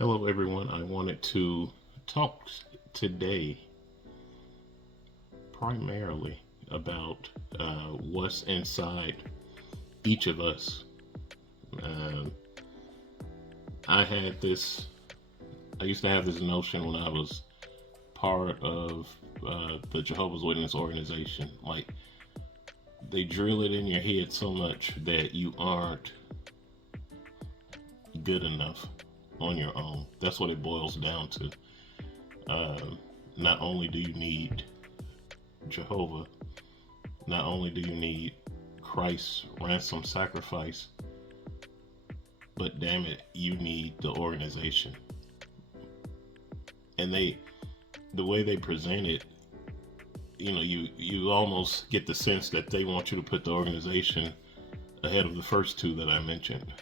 Hello, everyone. I wanted to talk today primarily about what's inside each of us. Um, I had this, I used to have this notion when I was part of the Jehovah's Witness organization. Like, they drill it in your head so much that you aren't good enough on your own. That's what it boils down to. Not only do you need Jehovah, not only do you need Christ's ransom sacrifice, but damn it, you need the organization. And the way they present it, you almost get the sense that they want you to put the organization ahead of the first two that I mentioned,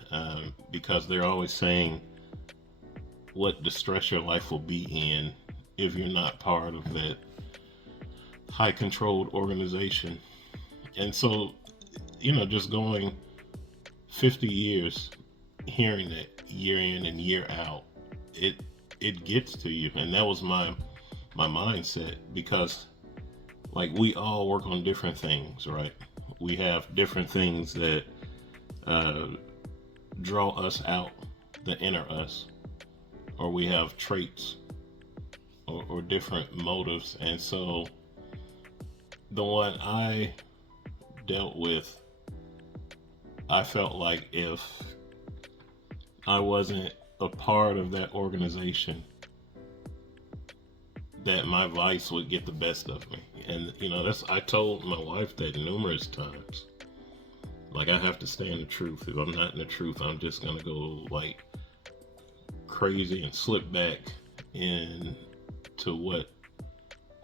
because they're always saying what distress your life will be in if you're not part of that high controlled organization. And so, just going 50 years hearing that year in and year out, it gets to you. And that was my mindset, because like we all work on different things, right? We have different things that draw us out, the inner us, or we have traits or different motives. And so the one I dealt with, I felt like if I wasn't a part of that organization, that my vice would get the best of me. And I told my wife that numerous times. Like, I have to stay in the truth. If I'm not in the truth, I'm just gonna go like crazy and slip back into what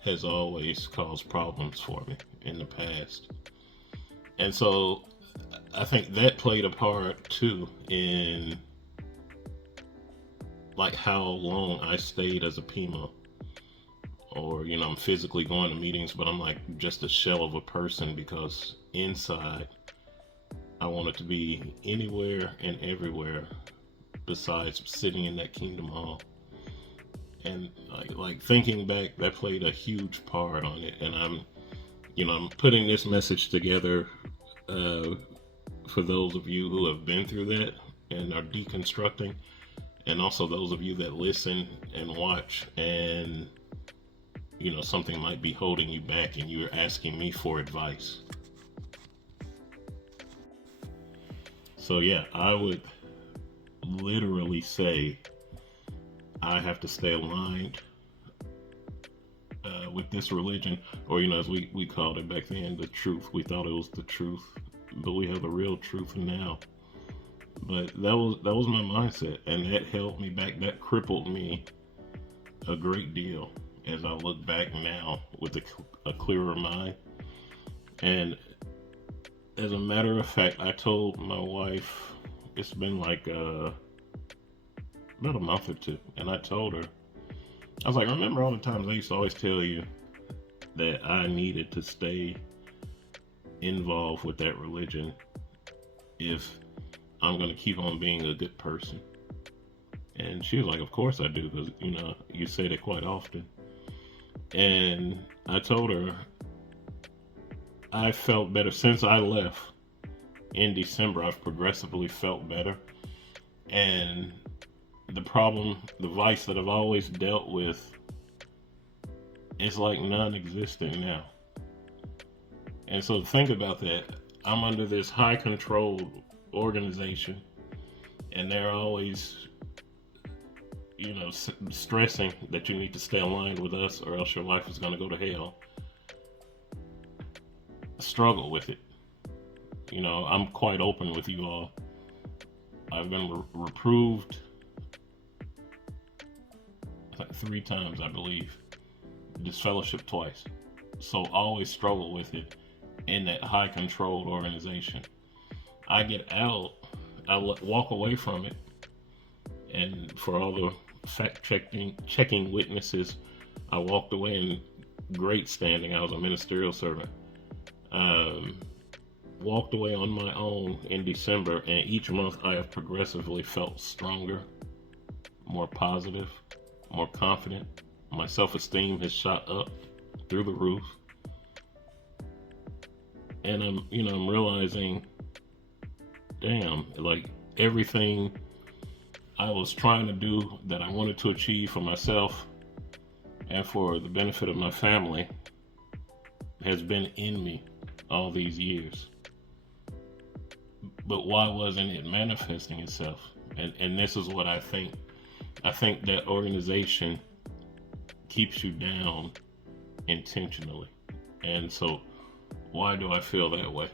has always caused problems for me in the past. And so I think that played a part too in like how long I stayed as a PMO. Or, I'm physically going to meetings, but I'm like just a shell of a person, because inside I wanted to be anywhere and everywhere besides sitting in that Kingdom Hall. And like thinking back, that played a huge part on it. And I'm putting this message together for those of you who have been through that and are deconstructing, and also those of you that listen and watch, and something might be holding you back and you're asking me for advice. So yeah, I would literally say I have to stay aligned with this religion, or as we called it back then, the truth. We thought it was the truth, but we have the real truth now. But that was my mindset, and that held me back. That crippled me a great deal as I look back now with a clearer mind. And as a matter of fact, I told my wife, it's been like about a month or two, and I told her, I was like, remember all the times I used to always tell you that I needed to stay involved with that religion if I'm going to keep on being a good person? And she was like, of course I do, because you say that quite often. And I told her I felt better since I left in December. I've progressively felt better, and the problem, the vice that I've always dealt with, is like non-existent now. And so think about that. I'm under this high controlled organization, and they're always stressing that you need to stay aligned with us or else your life is going to go to hell. I struggle with it. I'm quite open with you all. I've been reproved like 3 times, I believe. Disfellowship twice. So always struggle with it in that high controlled organization. I get out, I walk away from it, and for all the fact checking witnesses, I walked away in great standing. I was a ministerial servant. Walked away on my own in December, and each month I have progressively felt stronger, more positive, more confident. My self-esteem has shot up through the roof. And I'm realizing, damn, like everything I was trying to do that I wanted to achieve for myself and for the benefit of my family has been in me all these years. But why wasn't it manifesting itself? And this is what I think. I think that organization keeps you down intentionally. And so why do I feel that way?